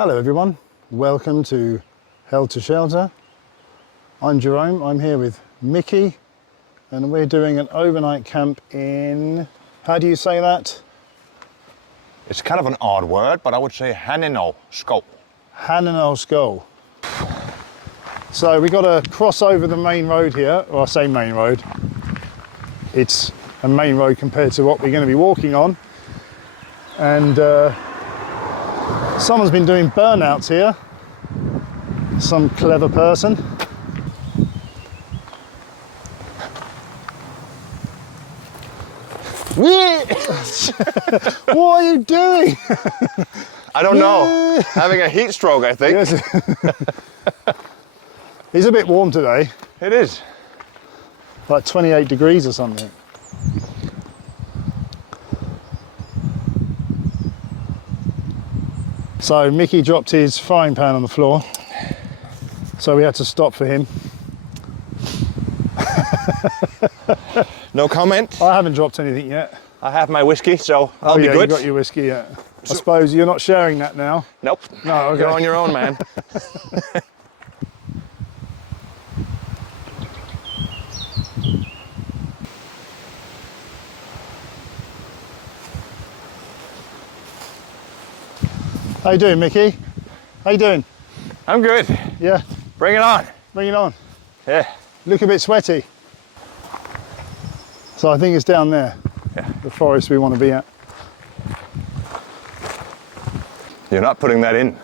Hello everyone, welcome to Held to Shelter. I'm Jerome, I'm here with Mickey and we're doing an overnight camp in, how do you say that? It's kind of an odd word, but I would say Hannenov Skov. Hannenov Skov. So we got to cross over the main road here, or I say main road. It's a main road compared to what we're going to be walking on. And someone's been doing burnouts here. Some clever person. What are you doing? I don't know. Having a heat stroke, I think. Yes. It's a bit warm today. It is. Like 28 degrees or something. So Mickey dropped his frying pan on the floor. So we had to stop for him. No comment. I haven't dropped anything yet. I have my whiskey, so I'll be yeah, good. You got your whiskey yet. I suppose you're not sharing that now. Nope. No, okay. You're on your own, man. How you doing, Mickey? How you doing? I'm good. Yeah. Bring it on. Bring it on. Yeah. Look a bit sweaty. So I think it's down there. Yeah. The forest we want to be at. You're not putting that in.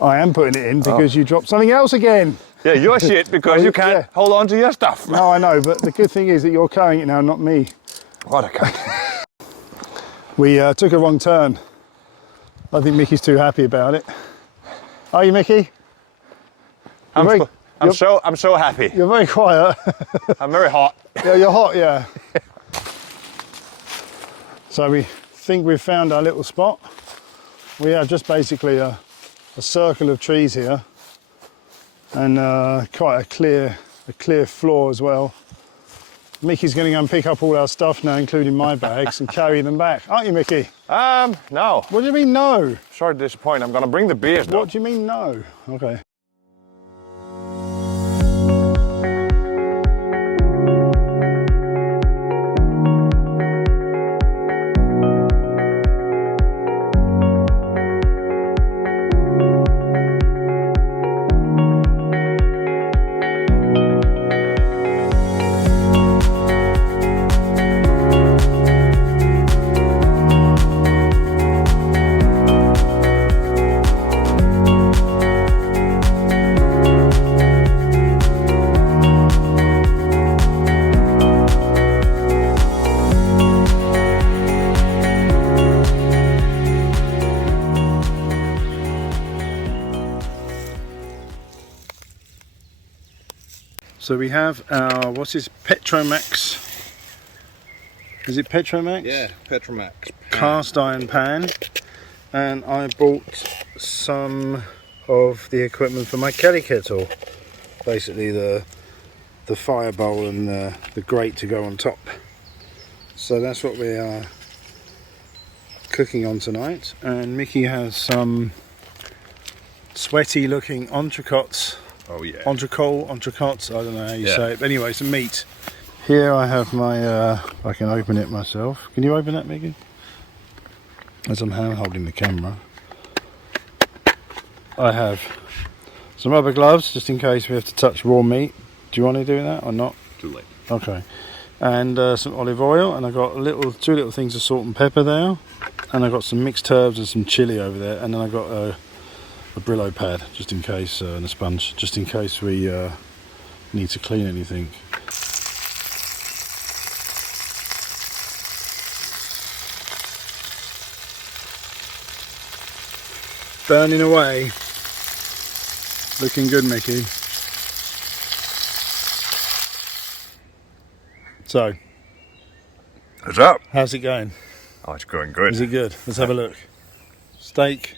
I am putting it in because you dropped something else again. Yeah, your shit, because you can't Yeah. hold on to your stuff. No, I know, but the good thing is that you're carrying it now, not me. What a cunt. We took a wrong turn. I think Mickey's too happy about it. Are you, Mickey? I'm so happy. You're very quiet. I'm very hot. Yeah, you're hot, yeah. So we think we've found our little spot. We have just basically a circle of trees here and quite a clear floor as well. Mickey's going to go and pick up all our stuff now, including my bags, and carry them back. Aren't you, Mickey? No. What do you mean no? Sorry to disappoint. I'm gonna bring the beers though. What do you mean no? Okay. So we have our, what's this, Petromax? Is it Petromax? Yeah, Petromax. Cast iron pan. And I bought some of the equipment for my kettle. Basically the fire bowl and the grate to go on top. So that's what we are cooking on tonight. And Mickey has some sweaty looking entrecotes. Oh yeah. Entrecotes, I don't know how you say it. But anyway, some meat. Here I have my, I can open it myself. Can you open that, Mickey? As I'm hand holding the camera. I have some rubber gloves, just in case we have to touch raw meat. Do you want to do that or not? Too late. Okay. And some olive oil, and I got two little things of salt and pepper there. And I got some mixed herbs and some chili over there. And then I got a Brillo pad, just in case, and a sponge, just in case we need to clean anything. Burning away. Looking good, Mickey. So, what's up? How's it going? Oh, it's going good. Is it good? Let's have a look. Steak,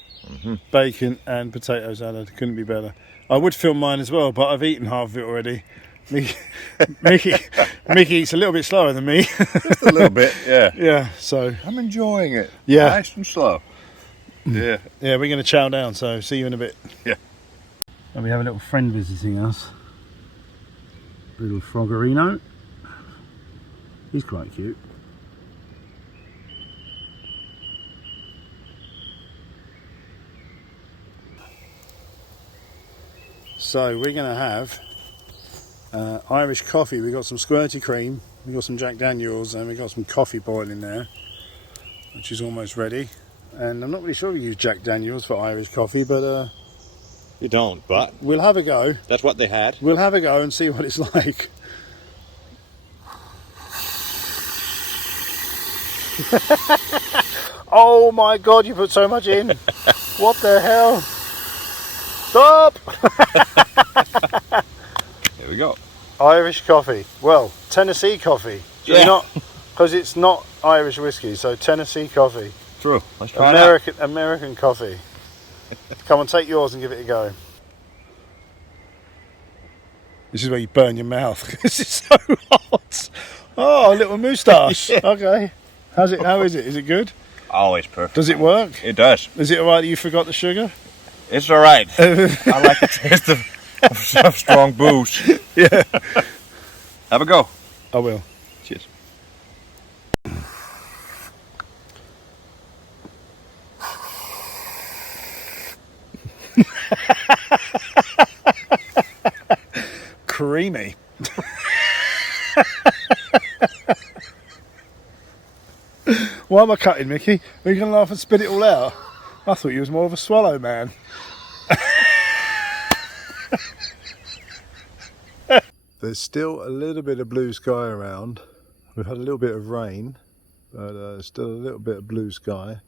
bacon and potato salad. Couldn't be better. I would film mine as well, but I've eaten half of it already. Mickey eats a little bit slower than me. Just a little bit, yeah. Yeah, so I'm enjoying it. Yeah. Nice and slow. Yeah. Yeah, we're going to chow down, so see you in a bit. Yeah. And we have a little friend visiting us. Little Froggerino. He's quite cute. So we're going to have Irish coffee. We've got some Squirty cream, we've got some Jack Daniels, and we've got some coffee boiling there, which is almost ready. And I'm not really sure we use Jack Daniels for Irish coffee, but You don't, but we'll have a go. that's what they had. We'll have a go and see what it's like. Oh my god, you put so much in. What the hell? Stop! Here we go. Irish coffee. Well, Tennessee coffee. Yeah. Not because it's not Irish whiskey, so Tennessee coffee. True. Let's try American coffee. Come on, take yours and give it a go. This is where you burn your mouth because it's so hot. Oh, a little moustache. Yeah. Okay. How is it? Is it good? Always perfect. Does it work? It does. Is it alright that you forgot the sugar? It's all right. I like the taste of strong booze. Yeah. Have a go. I will. Cheers. Creamy. Why am I cutting, Mickey? Are you going to laugh and spit it all out? I thought you was more of a swallow man. There's still a little bit of blue sky around. We've had a little bit of rain, but still a little bit of blue sky.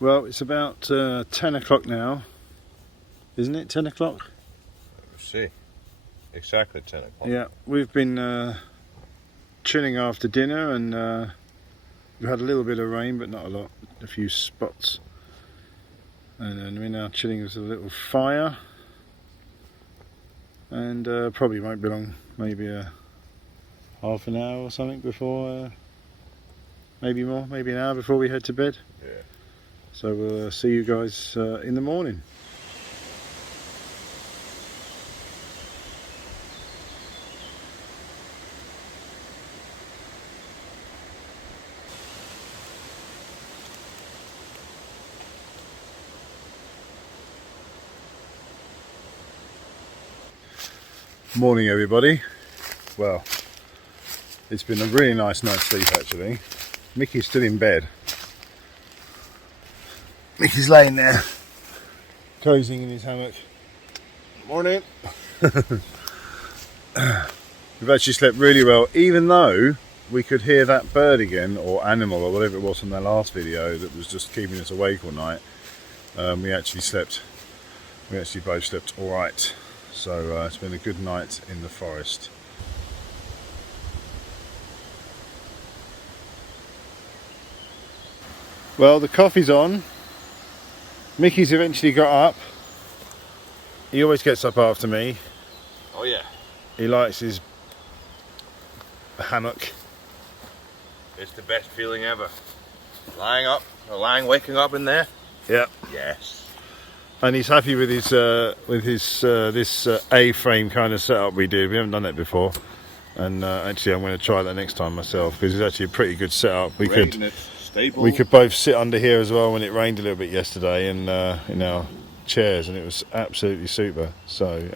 Well, it's about 10 o'clock now, isn't it? 10 o'clock? Let's see. Exactly 10 o'clock. Yeah, we've been chilling after dinner, and we've had a little bit of rain, but not a lot. A few spots. And then we're now chilling with a little fire. And probably won't be long, maybe half an hour or something before, maybe more, maybe an hour before we head to bed. Yeah. So we'll see you guys in the morning. Morning everybody. Well, it's been a really nice night's sleep actually. Mickey's still in bed. Mickey's laying there, cozying in his hammock. Morning. We've actually slept really well, even though we could hear that bird again, or animal, or whatever it was from that last video that was just keeping us awake all night. We actually both slept all right. So it's been a good night in the forest. Well, the coffee's on. Mickey's eventually got up. He always gets up after me. Oh yeah. He likes his hammock. It's the best feeling ever. Waking up in there. Yeah. Yes. And he's happy with his this A-frame kind of setup we did. We haven't done that before, and actually I'm going to try that next time myself because it's actually a pretty good setup. We could both sit under here as well when it rained a little bit yesterday, and in our chairs, and it was absolutely super. So.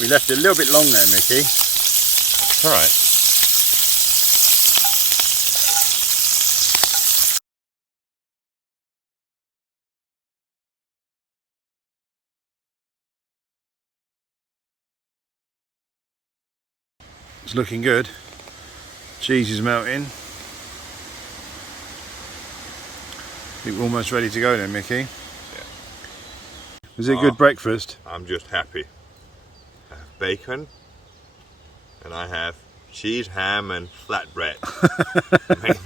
We left it a little bit long there, Mickey. All right. It's looking good. Cheese is melting. I think we're almost ready to go then, Mickey. Yeah. Was it a good breakfast? I'm just happy. I have bacon, And I have cheese, ham, and flatbread. I mean,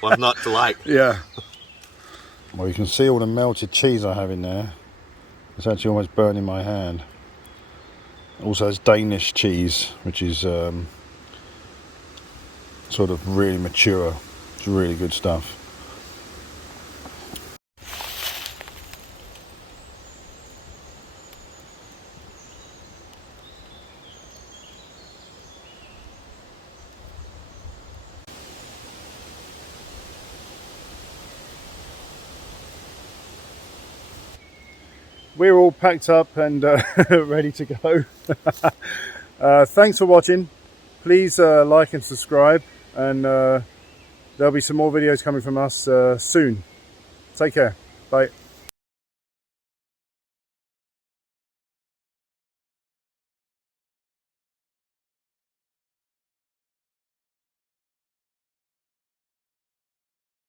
what's not to like? Yeah. Well, you can see all the melted cheese I have in there. It's actually almost burning my hand. Also, it's Danish cheese, which is sort of really mature. It's really good stuff. We're all packed up and ready to go. Thanks for watching. Please like and subscribe, and there'll be some more videos coming from us soon. Take care. Bye.